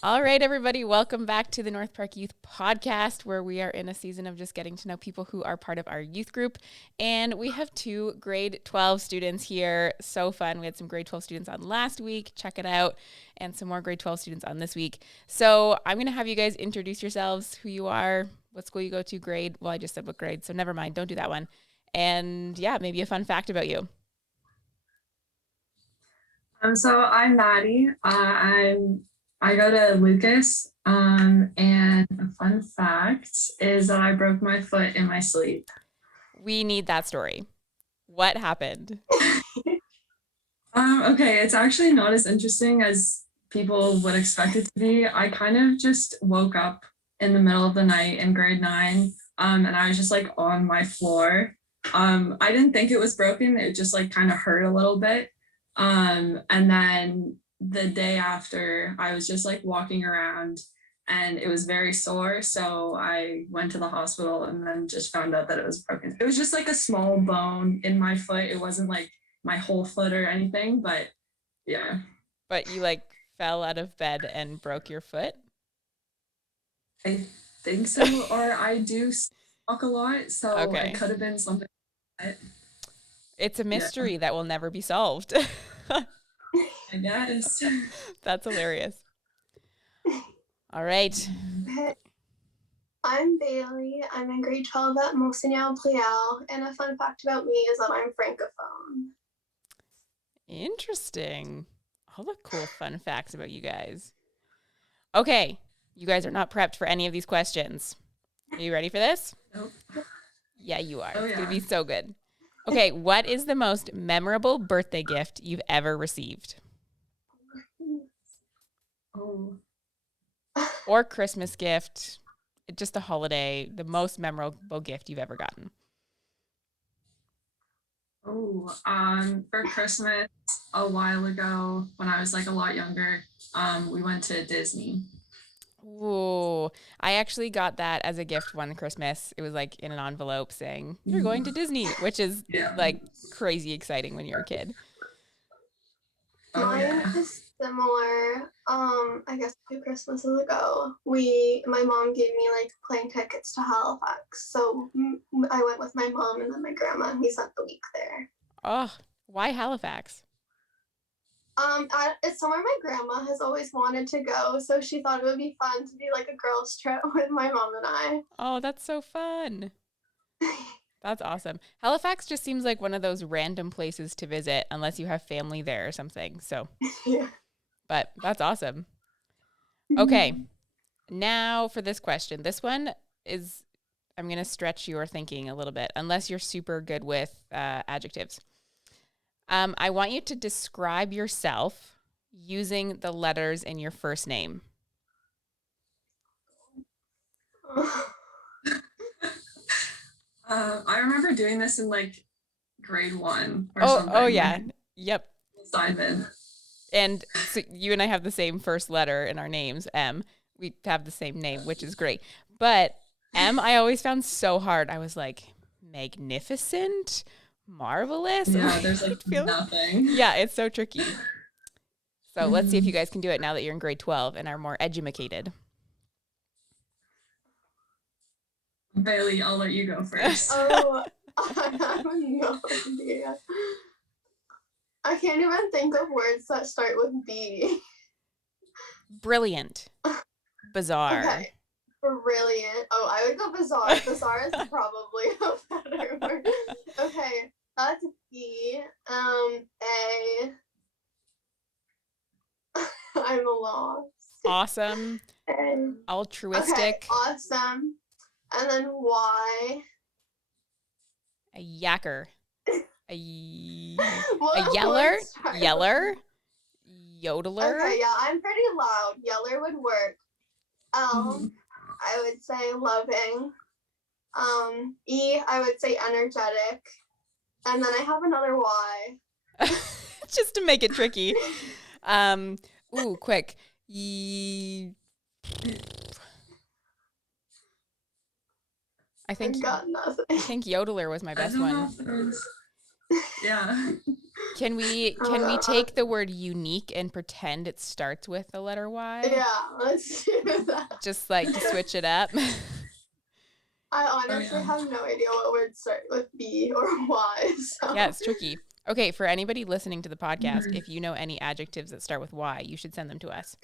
All right, everybody, welcome back to the North Park Youth Podcast, where we are in a season of just getting to know people who are part of our youth group. And we have 2 grade 12 students here. So fun. We had some grade 12 students on last week. Check it out. And some more grade 12 students on this week. So I'm going to have you guys introduce yourselves, who you are, what school you go to, grade. Well, I just said what grade, so never mind. Don't do that one. And yeah, maybe a fun fact about you. So I'm Maddie. I go to Lucas. And a fun fact is that I broke my foot in my sleep. We need that story. What happened? Okay, it's actually not as interesting as people would expect it to be. I kind of just woke up in the middle of the night in grade 9, and I was just like on my floor. I didn't think it was broken. It just like kind of hurt a little bit. And then the day after, I was just like walking around and it was very sore. So I went to the hospital and then just found out that it was broken. It was just like a small bone in my foot. It wasn't like my whole foot or anything, but yeah. But you like fell out of bed and broke your foot? I think so. Or I do walk a lot. So Okay. it could have been something like that. It's a mystery that will never be solved. I guess. That's hilarious. All right. I'm Bayley. I'm in grade 12 at Monsignor Plial, and a fun fact about me is that I'm francophone. Interesting. All the cool fun facts about you guys. Okay. You guys are not prepped for any of these questions. Are you ready for this? Nope. Yeah, you are. Oh, It's yeah. going to be so good. Okay. What is the most memorable birthday gift you've ever received? Oh. Or Christmas gift? Just a holiday, the most memorable gift you've ever gotten. Oh, for Christmas a while ago when I was like a lot younger, we went to Disney. Ooh, I actually got that as a gift one Christmas. It was like in an envelope saying, "You're going to Disney," which is like crazy exciting when you're a kid. Mine is similar. I guess 2 Christmases ago, my mom gave me like plane tickets to Halifax. So I went with my mom and then my grandma, and we spent the week there. Oh, why Halifax? It's somewhere my grandma has always wanted to go, so she thought it would be fun to be like a girls' trip with my mom and I. Oh, that's so fun. That's awesome. Halifax just seems like one of those random places to visit unless you have family there or something. So, Yeah. But that's awesome. Okay. Now for this question. This one is, I'm going to stretch your thinking a little bit, unless you're super good with adjectives. I want you to describe yourself using the letters in your first name. I remember doing this in like grade 1 or something. Oh yeah. Yep. Assignment. And so you and I have the same first letter in our names, M. We have the same name, which is great. But M, I always found so hard. I was like, magnificent, marvelous. Yeah, there's like nothing. Yeah, it's so tricky. So let's see if you guys can do it now that you're in grade 12 and are more edumacated. Bailey, I'll let you go first. Oh, I have no idea. I can't even think of words that start with B. Brilliant. Bizarre. Okay. Brilliant. Oh, I would go bizarre. Bizarre is probably a better word. Okay, that's E. A. I'm lost. Awesome. A. Altruistic. Okay, awesome. And then Y. A yacker. A What yeller. words start with- Yeller. Yodeler. Okay, yeah, I'm pretty loud. Yeller would work. I would say loving. E, I would say energetic. And then I have another Y. Just to make it tricky. Ooh, quick. I think got nothing. I think Yodeler was my best one. Yeah. Can we take the word unique and pretend it starts with the letter Y? Yeah, let's do that. Just like to switch it up. I honestly have no idea what words start with B or Y. So. Yeah, it's tricky. Okay, for anybody listening to the podcast, if you know any adjectives that start with Y, you should send them to us.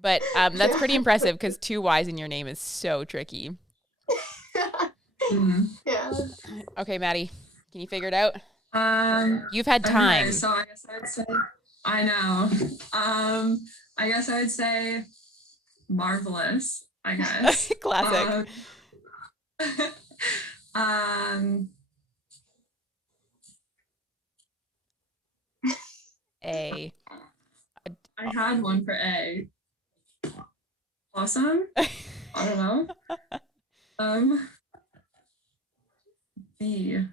But that's pretty impressive because 2 Y's in your name is so tricky. Yeah. Okay, Maddie, can you figure it out? You've had Okay, time. so I guess I'd say, I know. I guess I'd say marvelous, I guess. Classic. A. I had one for A. Awesome. I don't know. B.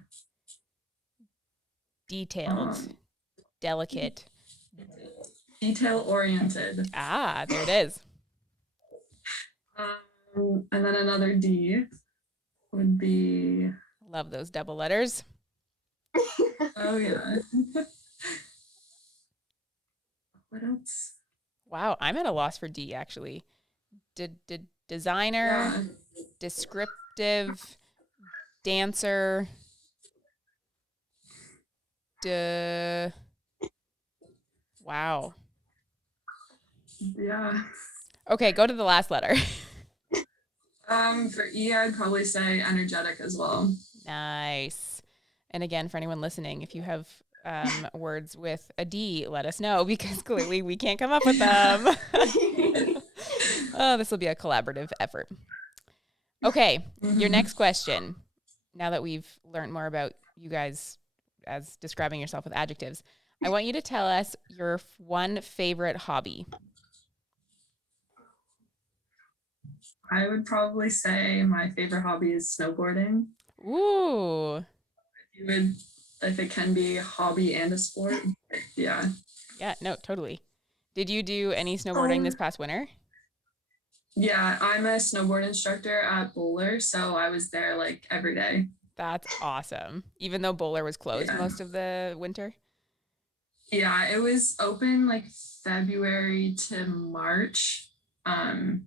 Detailed. Delicate. Detail oriented. Ah, there it is. And then another D would be. Love those double letters. Oh yeah. What else? Wow, I'm at a loss for D actually. Designer, Yeah. descriptive, dancer, wow. Yeah. Okay, go to the last letter. For E, I'd probably say energetic as well. Nice. And again, for anyone listening, if you have words with a D, let us know because clearly we can't come up with them. Oh, this will be a collaborative effort. Okay, your next question. Now that we've learned more about you guys as describing yourself with adjectives, I want you to tell us your one favorite hobby. I would probably say my favorite hobby is snowboarding. Ooh. If it can be a hobby and a sport, yeah. Yeah, no, totally. Did you do any snowboarding this past winter? Yeah, I'm a snowboard instructor at Bowler, so I was there like every day. That's awesome. Even though Bowler was closed most of the winter? Yeah, it was open like February to March, and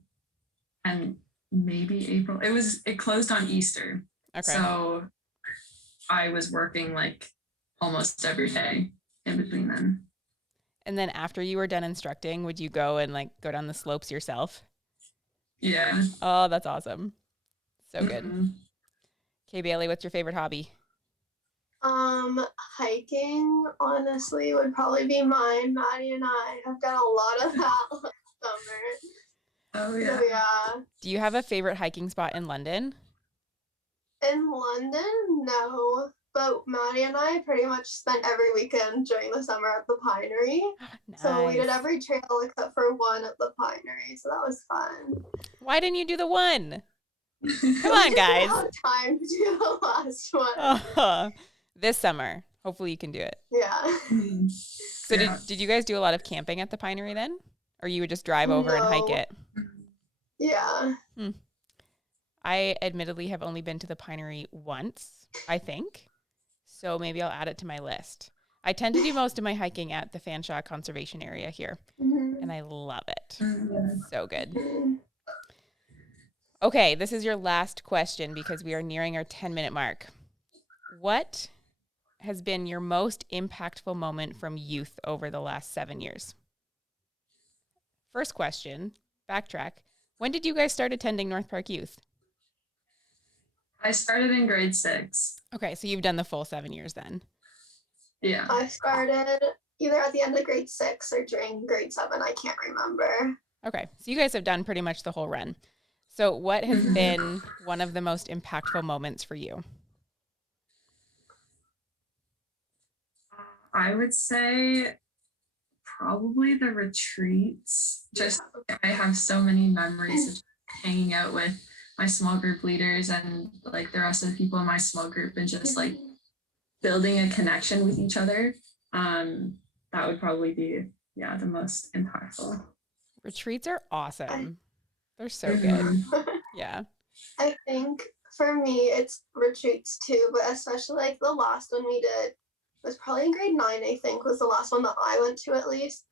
maybe April. It closed on Easter. Okay. So I was working like almost every day in between then. And then after you were done instructing, would you go and like go down the slopes yourself? Yeah. Oh, that's awesome. So good. Okay, Bailey, what's your favorite hobby? Hiking, honestly, would probably be mine. Maddie and I have done a lot of that last summer. Oh, yeah. So, yeah. Do you have a favorite hiking spot in London? In London, no. But Maddie and I pretty much spent every weekend during the summer at the Pinery. Nice. So we did every trail except for one at the Pinery. So that was fun. Why didn't you do the one? Come on, guys. I didn't have time to do the last one. This summer. Hopefully you can do it. Yeah. So did you guys do a lot of camping at the Pinery then? Or you would just drive over and hike it? Yeah. I admittedly have only been to the Pinery once, I think. So maybe I'll add it to my list. I tend to do most of my hiking at the Fanshawe Conservation Area here. And I love it. So good. Okay, this is your last question because we are nearing our 10-minute mark. What has been your most impactful moment from youth over the last 7 years? First question, backtrack. When did you guys start attending North Park Youth? I started in grade 6. Okay, so you've done the full 7 years then. Yeah. I started either at the end of grade 6 or during grade 7. I can't remember. Okay, so you guys have done pretty much the whole run. So what has been one of the most impactful moments for you? I would say probably the retreats. I have so many memories of hanging out with my small group leaders and like the rest of the people in my small group and just like building a connection with each other. That would probably be the most impactful. Retreats are awesome. They're so good. Yeah. I think for me it's retreats too, but especially like the last one we did was probably in grade 9, I think, was the last one that I went to at least.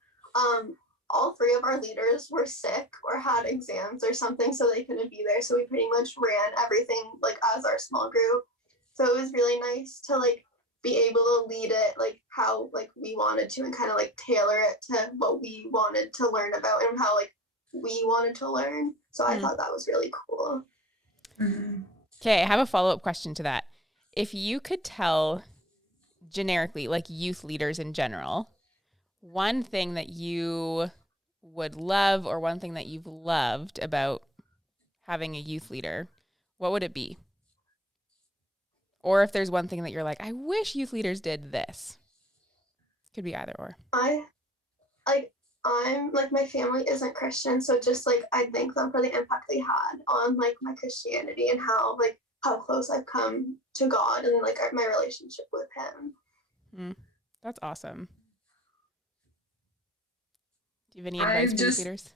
All 3 of our leaders were sick or had exams or something, so they couldn't be there. So we pretty much ran everything like as our small group. So it was really nice to like be able to lead it like how like we wanted to and kind of like tailor it to what we wanted to learn about and how like we wanted to learn. So I thought that was really cool. Okay, I have a follow-up question to that. If you could tell generically, like youth leaders in general, one thing that you would love or one thing that you've loved about having a youth leader, what would it be? Or if there's one thing that you're like, I wish youth leaders did this. Could be either or. I'm like, my family isn't Christian, so just like I thank them for the impact they had on like my Christianity and how close I've come to God and like my relationship with him. That's awesome. Do you have any advice for youth leaders?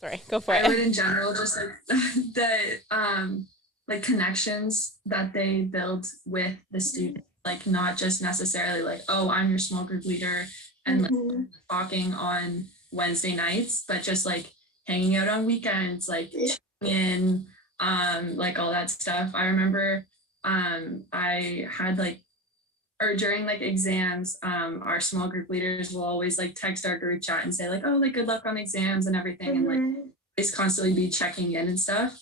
Sorry, go for it. I would in general just like the like connections that they build with the student, like not just necessarily like, oh, I'm your small group leader and like, talking on Wednesday nights, but just like hanging out on weekends, like checking in, like all that stuff. I remember I had like, or during like exams, our small group leaders will always like text our group chat and say like, oh, like good luck on exams and everything, and like always constantly be checking in and stuff.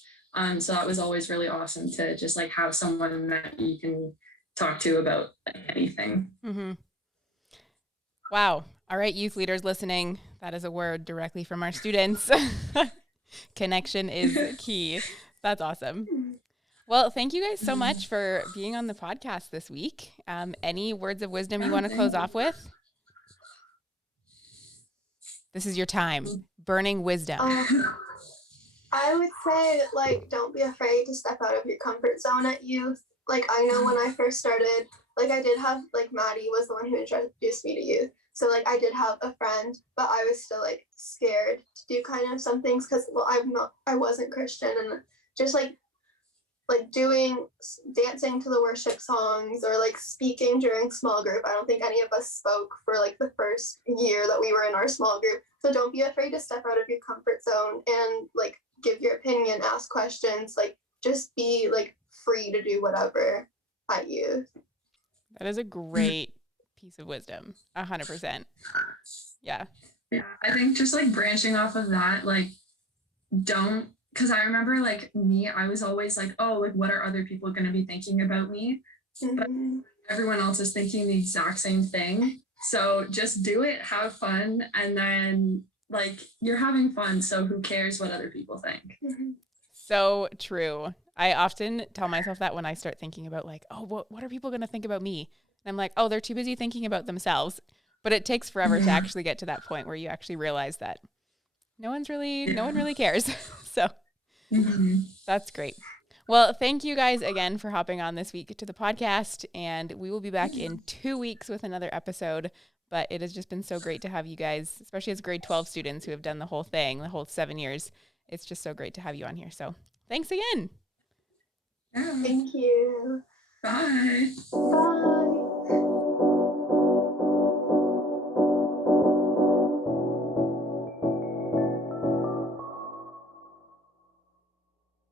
So that was always really awesome to just like have someone that you can talk to about like anything. Wow. All right, youth leaders listening, that is a word directly from our students. Connection is key. That's awesome. Well, thank you guys so much for being on the podcast this week. Any words of wisdom you want to close off with? This is your time. Burning wisdom. I would say, like, don't be afraid to step out of your comfort zone at youth. Like, I know when I first started, like, I did have, like, Madde was the one who introduced me to youth. So, like, I did have a friend, but I was still, like, scared to do kind of some things because, well, I wasn't Christian. And just, like dancing to the worship songs or, like, speaking during small group. I don't think any of us spoke for, like, the first year that we were in our small group. So don't be afraid to step out of your comfort zone and, like, give your opinion, ask questions, like, just be, like, free to do whatever at youth. That is a great piece of wisdom. 100%. Yeah. I think just like branching off of that, like because I remember like me, I was always like, oh, like what are other people going to be thinking about me? But everyone else is thinking the exact same thing. So just do it, have fun, and then like you're having fun, so who cares what other people think? So true. I often tell myself that when I start thinking about like, oh, what are people going to think about me? And I'm like, oh, they're too busy thinking about themselves. But it takes forever to actually get to that point where you actually realize that no one really cares. So that's great. Well, thank you guys again for hopping on this week to the podcast. And we will be back in 2 weeks with another episode. But it has just been so great to have you guys, especially as grade 12 students who have done the whole thing, the whole 7 years. It's just so great to have you on here. So thanks again. Thank you. Bye. Bye.